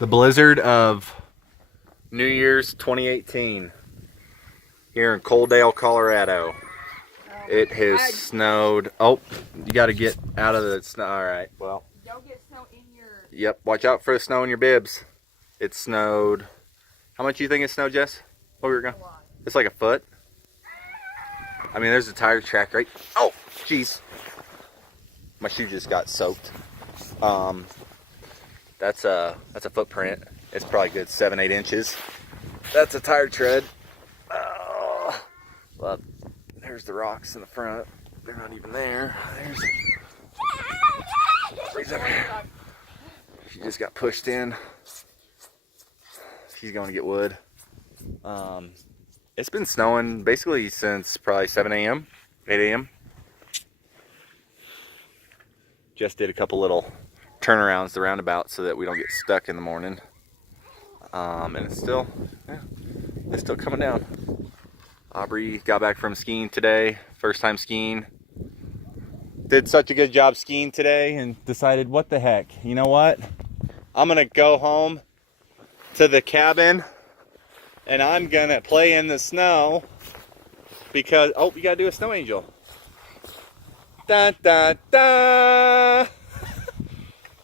The blizzard of New Year's 2018 here in Coaldale, Colorado. It has snowed. Oh, you got to get out of the snow. All right, well. Don't get snow in your... Yep, watch out for the snow in your bibs. It snowed. How much do you think it snowed, Jess? What were we going? It's like a foot. I mean, there's a tire track right. Oh, jeez. My shoe just got soaked. That's a footprint. It's probably good 7-8 inches. That's a tire tread. Oh, well, there's the rocks in the front. They're not even there. There's over here. She just got pushed in. She's going to get wood. It's been snowing basically since probably 7 a.m., 8 a.m. Just did a couple little turnarounds, the roundabout, so that we don't get stuck in the morning. And it's still coming down. Aubrey got back from skiing today, first time skiing. Did such a good job skiing today and decided, what the heck, you know what? I'm gonna go home to the cabin and I'm gonna play in the snow because, oh, you gotta do a snow angel. Da da da!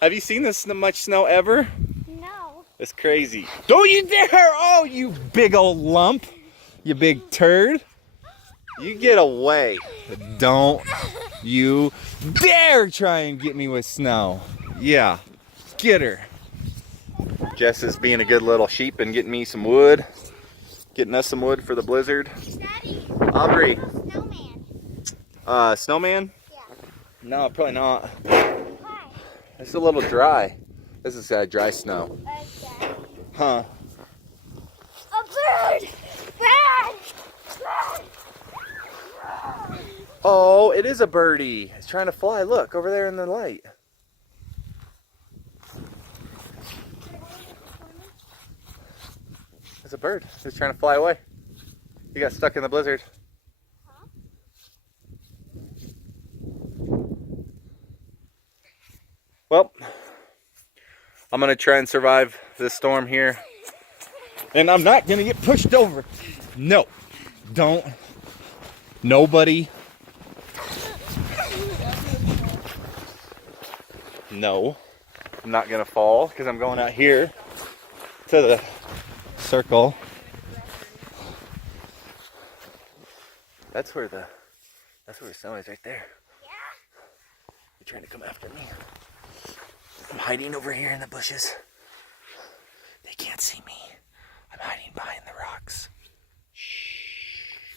Have you seen this much snow ever? No. It's crazy. Don't you dare! Oh, you big old lump. You big turd. You get away. Don't you dare try and get me with snow. Yeah, get her. Jess is being a good little sheep and getting me some wood. Getting us some wood for the blizzard. Daddy. Aubrey. Snowman. Snowman? Yeah. No, probably not. Why? It's a little dry. This is dry snow. Okay. Huh. A bird! Bird! Bird! Oh, it is a birdie. It's trying to fly. Look, over there in the light. It's a bird. It's trying to fly away. He got stuck in the blizzard. Huh? Well, I'm going to try and survive this storm here. And I'm not going to get pushed over. No. Don't. Nobody. No. I'm not going to fall because I'm going out here to the circle. That's where the snow is right there. Yeah. You're trying to come after me. I'm hiding over here in the bushes. They can't see me. I'm hiding behind the rocks. Shh.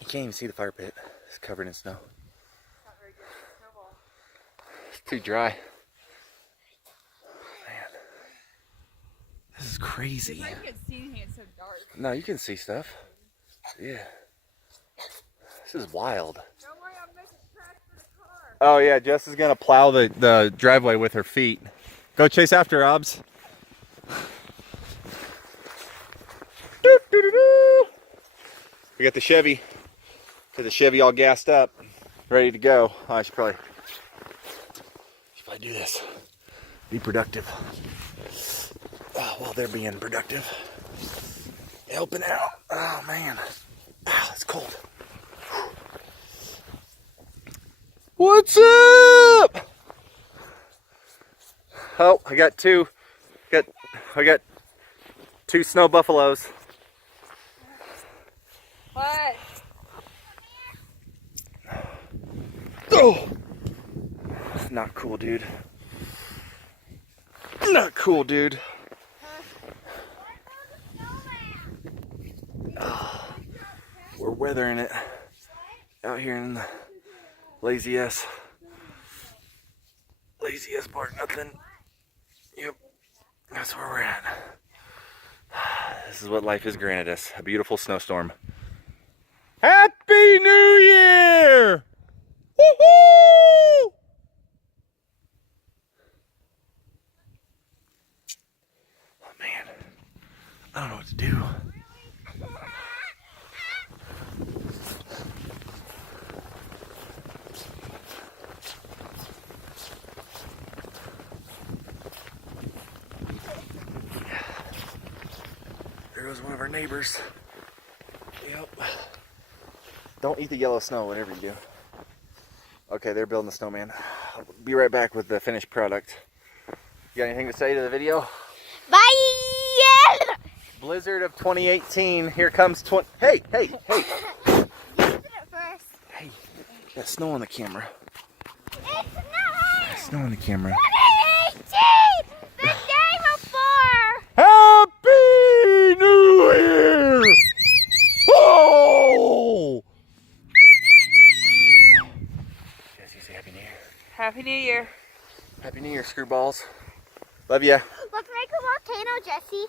You can't even see the fire pit. It's covered in snow. It's too dry. Man. This is crazy. You can't see anything, it's so dark. No, you can see stuff. Yeah. This is wild. Don't worry, I'm making tracks for the car. Oh yeah, Jess is gonna plow the driveway with her feet. Go chase after her, Obs. We got the Chevy. Got the Chevy all gassed up, ready to go. Oh, I should probably do this. Be productive. Oh, while they're being productive. Helping out. Oh man. Wow, it's cold. What's up? Oh, I got two snow buffaloes. What? Oh, not cool, dude. Not cool, dude. Oh, we're weathering it out here in the lazy ass part. Nothing. Yep, that's where we're at. This is what life has granted us. A beautiful snowstorm. Happy New Year! Woohoo! Oh man, I don't know what to do. was one of our neighbors. Yep. Don't eat the yellow snow, whatever you do. Okay, they're building the snowman. I'll be right back with the finished product. You got anything to say to the video? Bye! Blizzard of 2018. Here comes Hey! You did it first. Hey, got snow on the camera. It's not! Snow on the camera. 2018! The day before! Happy New Year! Oh! Jesse, say Happy New Year. Happy New Year. Happy New Year, screwballs. Love ya. Look like a volcano, Jesse.